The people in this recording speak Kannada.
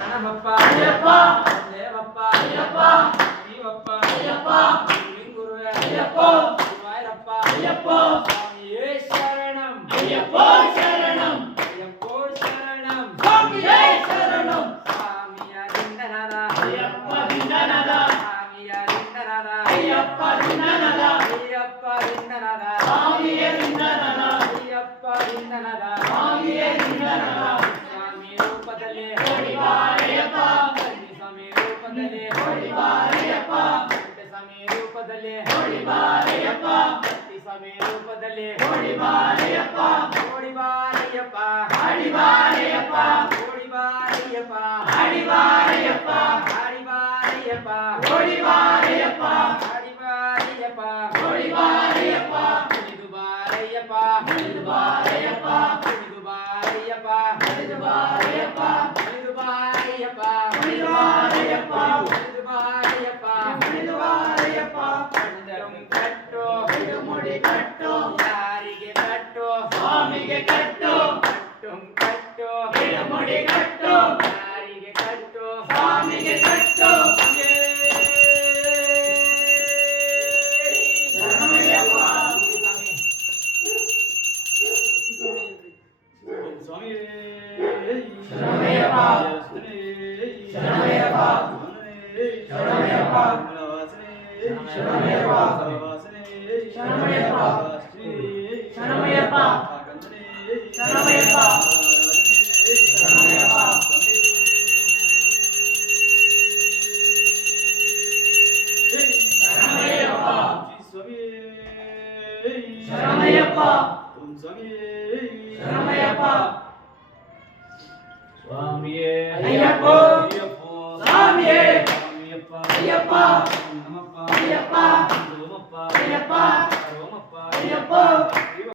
ನಮಪ್ಪ ಅಯ್ಯಪ್ಪ ದೇವಪ್ಪ ಅಯ್ಯಪ್ಪ ಶಿವಪ್ಪ ಅಯ್ಯಪ್ಪ ಗುರುವೇ ಅಯ್ಯಪ್ಪ ಶಿವಾಯಪ್ಪ ಅಯ್ಯಪ್ಪ ಸ್ವಾಮಿಯೇ ಶರಣಂ ಅಯ್ಯಪ್ಪ ಶರಣಂ ಅಯ್ಯಪ್ಪ ಶರಣಂ ಸ್ವಾಮಿಯೇ ಶರಣಂ ಸ್ವಾಮಿಯ ದಿಂದನದ ಅಯ್ಯಪ್ಪ ದಿಂದನದ ಸ್ವಾಮಿಯ ದಿಂದನದ ಅಯ್ಯಪ್ಪ ದಿಂದನದ ಅಯ್ಯಪ್ಪ ದಿಂದನದ ಸ್ವಾಮಿಯೇ ದಿಂದನದ ಅಯ್ಯಪ್ಪ ದಿಂದನದ ಸ್ವಾಮಿಯೇ ದಿಂದನದ ಸ್ವಾಮಿ ರೂಪದಲ್ಲಿ ಹೊಡಿಬಾರಯ್ಯಪ್ಪ ಸ್ವಾಮಿ ರೂಪದಲ್ಲಿ ಹೊಡಿಬಾರಯ್ಯಪ್ಪ ಸ್ವಾಮಿ ರೂಪದಲ್ಲಿ ಹೊಡಿಬಾರಯ್ಯಪ್ಪ ಸ್ವಾಮಿ ರೂಪದಲ್ಲಿ ಹೊಡಿಬಾರಯ್ಯಪ್ಪ ಹೊಡಿಬಾರಯ್ಯಪ್ಪ ಹಾಡಿಬಾರಯ್ಯಪ್ಪ ಹೊಡಿಬಾರಯ್ಯಪ್ಪ ಹಾಡಿಬಾರಯ್ಯಪ್ಪ ಹಾಡಿಬಾರಯ್ಯಪ್ಪ ಹೊಡಿಬಾರಯ್ಯಪ್ಪ ಹಾಡಿಬಾರಯ್ಯಪ್ಪ ಹೊಡಿಬಾರಯ್ಯಪ್ಪ ಹಿಡಿದು ಬಾರಯ್ಯಪ್ಪ ಹಿಡಿದು ಬಾರಯ್ಯಪ್ಪ ಹಿಡಿದು ಬಾರಯ್ಯಪ್ಪ ಹಿಡಿದು ಬಾರಯ್ಯಪ್ಪ ಹಿಡಿದು ಬಾರಯ್ಯಪ್ಪ ಹಿಡಿದು ಬಾರಯ್ಯಪ್ಪ ಹಿಡಿದು ಬಾರಯ್ಯಪ್ಪ ಹಿಡಿದು ಬಾರಯ್ಯಪ್ಪ ಕಟ್ಟು ಹಿಡಿದು ಮುಡಿ ಕಟ್ಟು ಯಾರಿಗೆ ಕಟ್ಟು ಸ್ವಾಮಿಗೆ ಕಟ್ಟು ಕಟ್ಟು ಕಟ್ಟು ಹಿಡಿದು ಮುಡಿ ಕಟ್ಟು ಯಾರಿಗೆ ಕಟ್ಟು ಸ್ವಾಮಿಗೆ ಕಟ್ಟು ಸ್ವಾಮಿಯೇ ಅಯ್ಯಪ್ಪ ಸ್ವಾಮಿಯೇ ಅಯ್ಯಪ್ಪ ಅಯ್ಯಪ್ಪ ನಮಪ್ಪ ಅಯ್ಯಪ್ಪ ನಮಪ್ಪ ಅಯ್ಯಪ್ಪ